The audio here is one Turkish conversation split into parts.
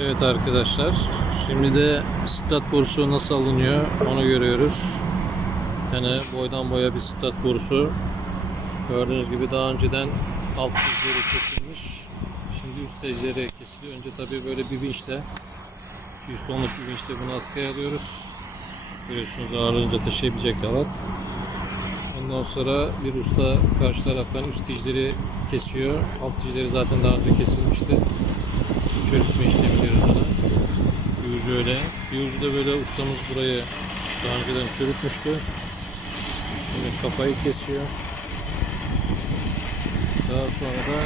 Evet arkadaşlar. Şimdi de stat borusu nasıl alınıyor onu görüyoruz. Tane boydan boya bir stat borusu. Gördüğünüz gibi daha önceden alt çizgileri kesilmiş. Şimdi üst çizgileri kesiliyor. Önce tabii böyle bir vinçle 100 tonluk bir vinçle bunu askıya alıyoruz. Görüyorsunuz ağırlığınca taşıyabilecek alat. Ondan sonra bir usta karşı taraftan üst tijleri kesiyor. Alt tijleri zaten daha önce kesilmişti. Çürütme işlemi. Bir ucu öyle. Bir ucu da böyle ustamız burayı daha önceden çürütmüştü. Şimdi kafayı kesiyor. Daha sonra da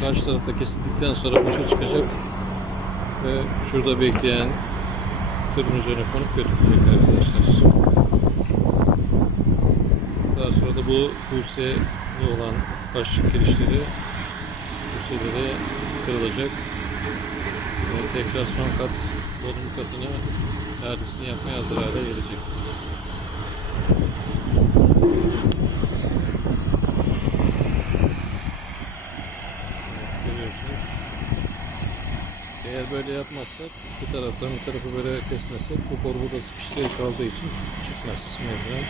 karşı tarafta kesildikten sonra boşa çıkacak ve şurada bekleyen tırın üzerine konup götürecek arkadaşlar. Daha sonra da bu buse'li olan başlık girişleri buseleri kırılacak. Ve tekrar son kat bodrum katını perdesini yapmaya hazır hale gelecek. Evet, görüyorsunuz. Eğer böyle yapmazsak bir taraftan bir tarafı böyle kesmezsek bu kor burada sıkıştığı kaldığı için çıkmaz. Mecburen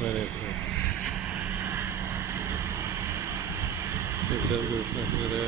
böyle yapıyoruz. Tekrar görüşmek üzere.